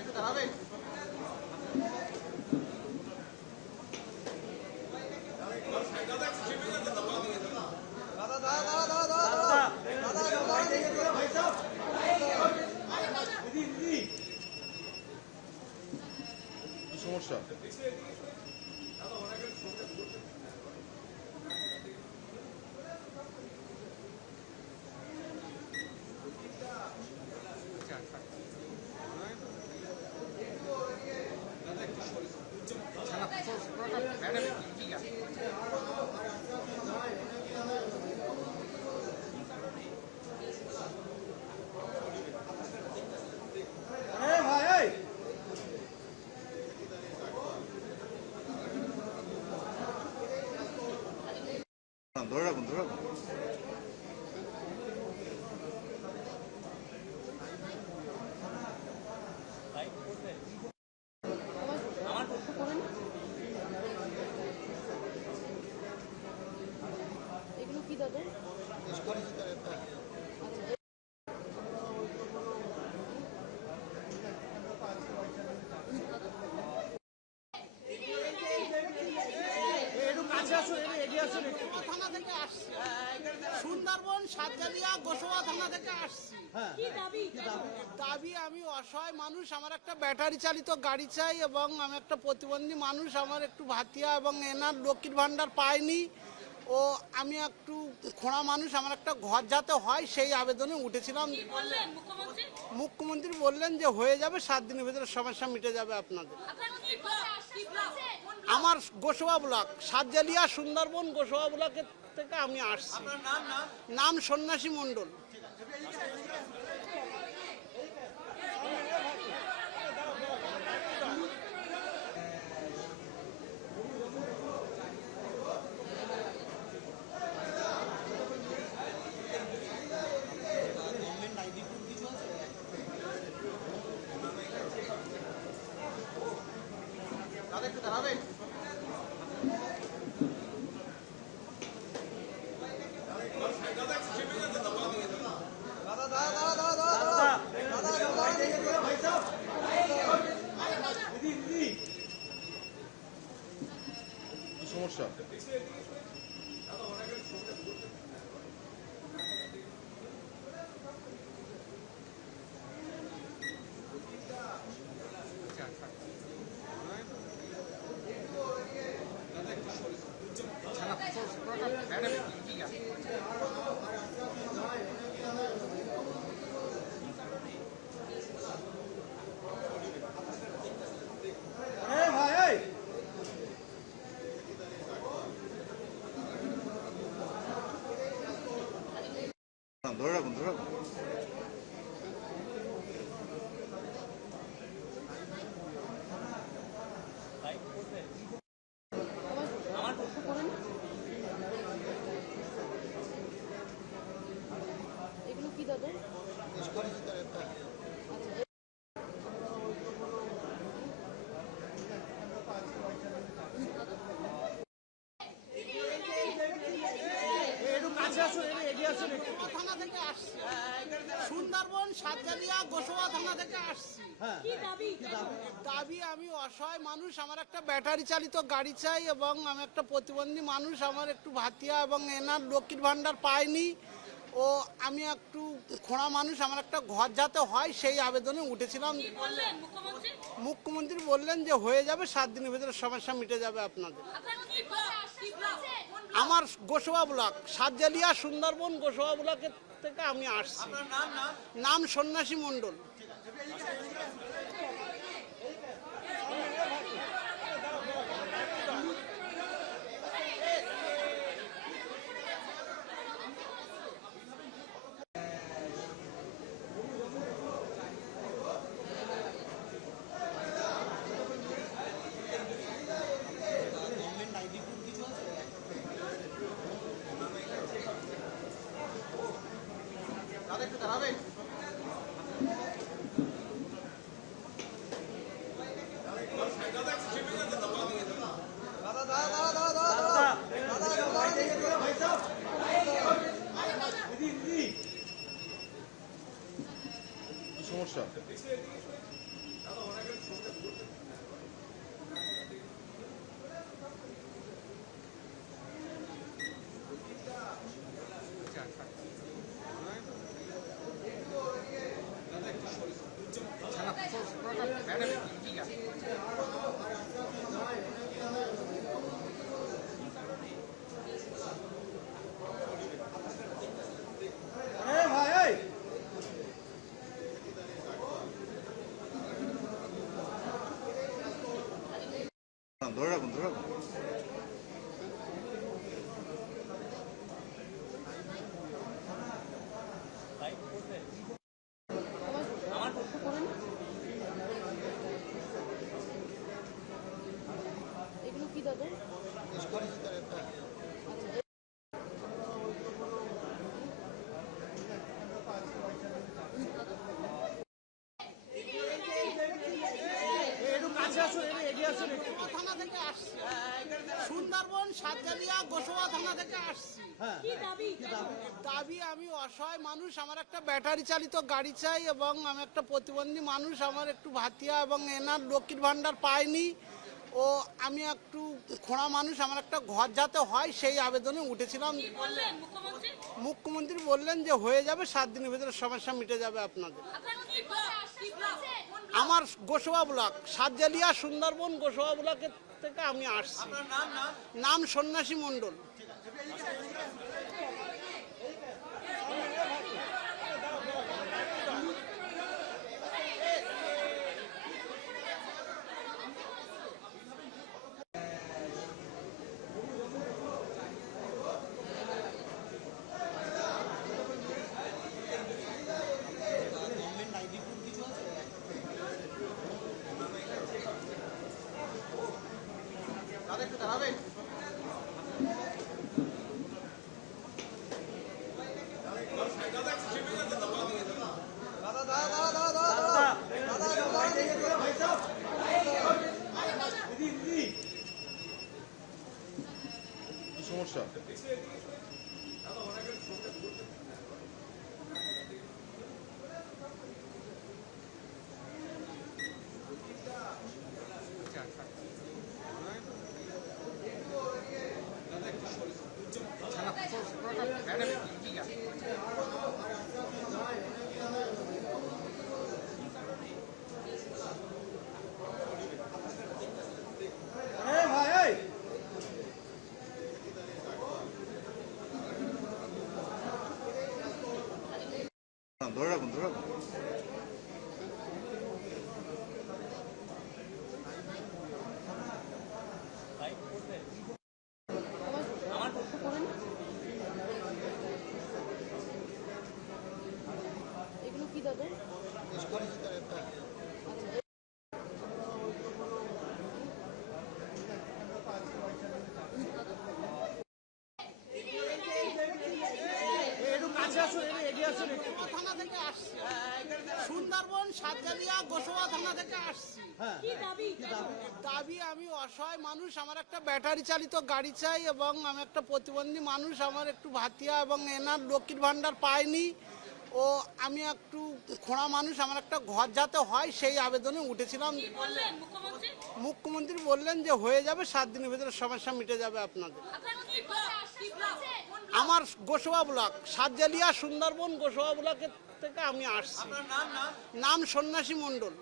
একটু দাঁড়াবেন। সমস্যা ধরে রাখুন ধরে রাখুন। এগুলো কি দাদা? থানা থেকে আসছি, সুন্দরবন সাতজালিয়া গোসবা থানা থেকে আসছি। দাবি আমি অসহায় মানুষ, আমার একটা ব্যাটারি চালিত গাড়ি চাই এবং আমি একটা প্রতিবন্ধী মানুষ, আমার একটু ভাতিয়া এবং এনার লক্ষ্মীর ভাণ্ডার পাইনি ও আমি একটু খোঁড়া মানুষ, আমার একটা ঘর যাতে হয় সেই আবেদনে উঠেছিলাম। মুখ্যমন্ত্রী বললেন যে হয়ে যাবে 7 দিনের ভিতরে সমস্যা মিটে যাবে আপনাদের। আমার গোসবা ব্লক সাতজালিয়া সুন্দরবন গোসবা ব্লকের থেকে আমি আসছি। নাম সন্ন্যাসী মণ্ডল। দাদা একটু দাঁড়াবেন। সমস্যা ধরে রাখুন ধরে রাখুন। এগুলো কি দাদা? থানা থেকে আসছি, সুন্দরবন সাতজালিয়া গোসবা থানা থেকে আসছি। দাবি আমি অসহায় মানুষ, আমার একটা ব্যাটারি চালিত গাড়ি চাই এবং আমি একটা প্রতিবন্ধী মানুষ, আমার একটু ভাতিয়া এবং এনার লক্ষ্মীর ভাণ্ডার পাইনি ও আমি একটু খোঁড়া মানুষ, আমার একটা ঘর যাতে হয় সেই আবেদনে উঠেছিলাম। মুখ্যমন্ত্রী বললেন যে হয়ে যাবে 7 দিনের ভিতরে সমস্যা মিটে যাবে আপনাদের। আমার গোসবা ব্লক সাতজালিয়া সুন্দরবন গোসবা ব্লকের থেকে আমি আসছি। নাম সন্ন্যাসী মণ্ডল। দাদা একটু দাঁড়াবেন। সমস্যা ধরে রাখুন ধরে রাখুন। আমার প্রশ্ন করেন। এগুলো কি দাদা? গোসবা থানা থেকে আসছি, সুন্দরবন সাতজালিয়া গোসবা থানা থেকে আসছি। দাবি আমি অসহায় মানুষ, আমার একটা ব্যাটারি চালিত গাড়ি চাই এবং আমি একটা প্রতিবন্ধী মানুষ, আমার একটু ভাতিয়া এবং এনার লক্ষ্মীর ভাণ্ডার পাইনি ও আমি একটু খোঁড়া মানুষ, আমার একটা ঘর যাতে হয় সেই আবেদনে উঠেছিলাম। মুখ্যমন্ত্রী বললেন যে হয়ে যাবে, 7 দিনের ভিতরে সমস্যা মিটে যাবে আপনাদের। আমার গোসবা ব্লক সাতজালিয়া সুন্দরবন গোসবা ব্লকের থেকে আমি আসছি। নাম সন্ন্যাসী মণ্ডল। দাদা একটু দাঁড়াবেন। কি সমস্যা? ধরে রাখুন ধরে রাখুন। আমার প্রশ্ন করেন। এগুলো কি দাদা? গোসবা থানা থেকে আসছি, সুন্দরবন সাতজালিয়া গোসবা থানা থেকে আসছি। দাবি আমি অসহায় মানুষ, আমার একটা ব্যাটারি চালিত গাড়ি চাই এবং আমি একটা প্রতিবন্ধী মানুষ, আমার একটু ভাতিয়া এবং এনার লক্ষ্মীর ভাণ্ডার পাইনি ও আমি একটু খোঁড়া মানুষ, আমার একটা ঘর যাতে হয় সেই আবেদনে উঠেছিলাম। মুখ্যমন্ত্রী বললেন যে হয়ে যাবে, 7 দিনের ভিতরে সমস্যা মিটে যাবে আপনাদের। আমার গোসবা ব্লক সাতজালিয়া সুন্দরবন গোসবা ব্লকের থেকে আমি আসছি। নাম সন্ন্যাসী মণ্ডল।